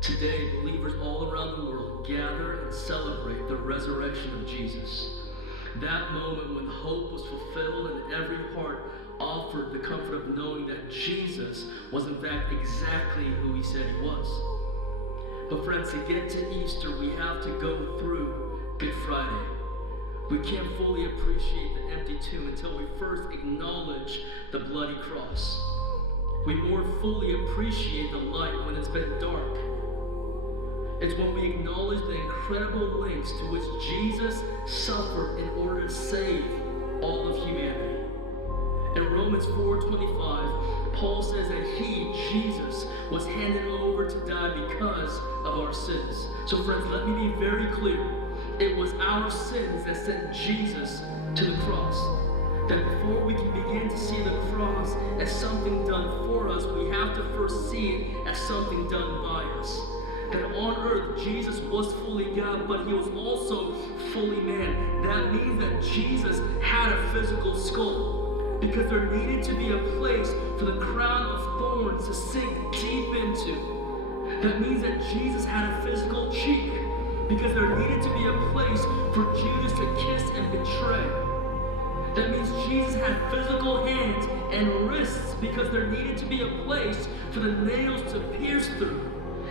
Today, believers all around the world gather and celebrate the resurrection of Jesus. That moment when hope was fulfilled and every heart offered the comfort of knowing that Jesus was in fact exactly who he said he was. But friends, to get to Easter, we have to go through Good Friday. We can't fully appreciate the empty tomb until we first acknowledge the bloody cross. We more fully appreciate the light when it's been dark. It's when we acknowledge the incredible lengths to which Jesus suffered in order to save all of humanity. In Romans 4:25, Paul says that he, Jesus, was handed over to die because of our sins. So friends, let me be very clear. It was our sins that sent Jesus to the cross. That before we can begin to see the cross as something done for us, we have to first see it as something done by us. That on earth, Jesus was fully God, but he was also fully man. That means that Jesus had a physical skull, because there needed to be a place for the crown of thorns to sink deep into. That means that Jesus had a physical cheek, because there needed to be a place for Judas to kiss and betray. That means Jesus had physical hands and wrists, because there needed to be a place for the nails to pierce through.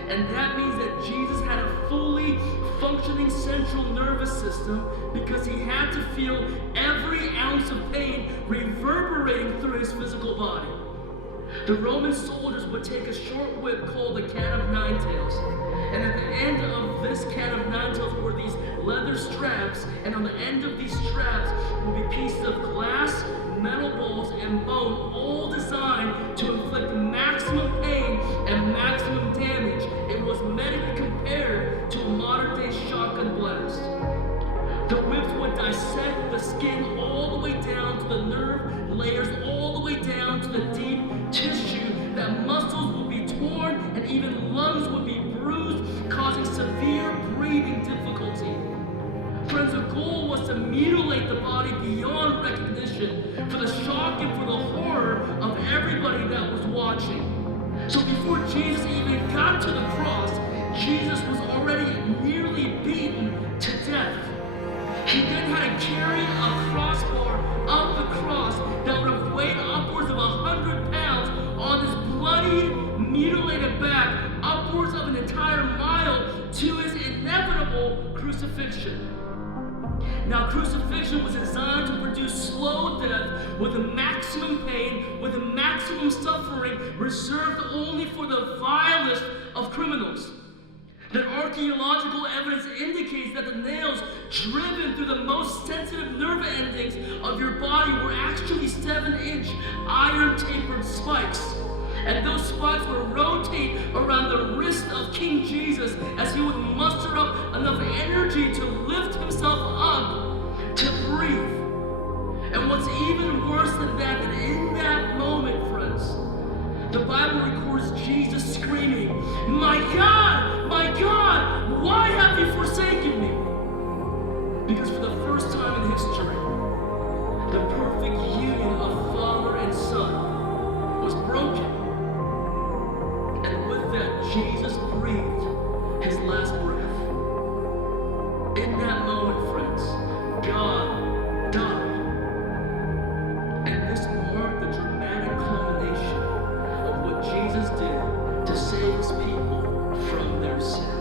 And that means that Jesus had a fully functioning central nervous system, because he had to feel every ounce of pain reverberating through his physical body. The Roman soldiers would take a short whip called the cat of nine tails. And at the end of this cat of nine tails were these leather straps, and on the end of these straps would be pieces of glass, metal balls, and bone, all designed to inflict maximum pain and maximum damage. It was medically compared to a modern-day shotgun blast. The whips would dissect the skin all the way down to the nerve layers, all the way down to the deep tissue. That muscles would be torn and even lungs would be bruised, causing severe breathing difficulty. Friends, the goal was to mutilate the body beyond recognition, for the shock and for the horror of everybody that was watching. So before Jesus even got to the cross, Jesus was already nearly beaten to death. He then had to carry a crossbar up the cross that would have weighed upwards of 100 pounds on his bloodied, mutilated back, upwards of an entire mile to his inevitable crucifixion. Now, crucifixion was designed to produce slow death with a maximum pain, with a maximum suffering, reserved only for the vilest of criminals. That archaeological evidence indicates that the nails driven through the most sensitive nerve endings of your body were actually 7-inch iron-tapered spikes. And those spikes would rotate around the wrist of King Jesus as he would muster up enough energy to lift himself up to breathe. And what's even worse than that in that moment, friends, the Bible records Jesus screaming, my God, why have you forsaken me?" Because for the first time in history, the perfect union of Father and Son was broken. And with that, Jesus breathed his last breath. In that moment, friends, God died. And this marked the dramatic culmination of what Jesus did to save his people from their sin.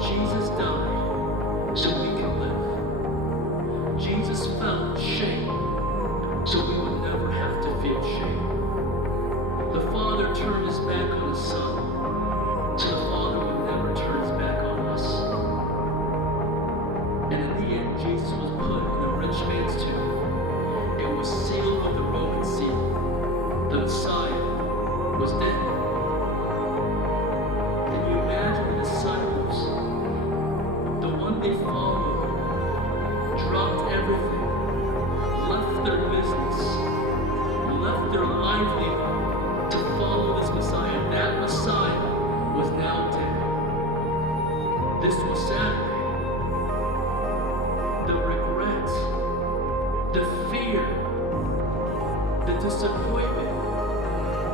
Jesus died so we can live. Jesus felt shame so we would never have to feel shame. The Father turned his back on his Son so the Father would never turn his back on us. And in the end, Jesus was put in a rich man's tomb. It was sealed with the Roman seal. The Messiah was dead. Can you imagine the disciples, the one they followed, dropped everything, left their business, left their livelihood to follow this Messiah? That Messiah was now dead. This was Saturday. The regret, the fear, the disappointment,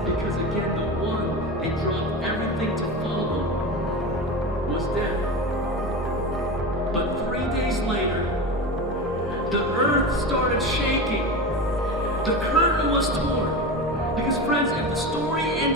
because again, the one they dropped everything to follow the earth started shaking. The curtain was torn. Because friends, if the story ended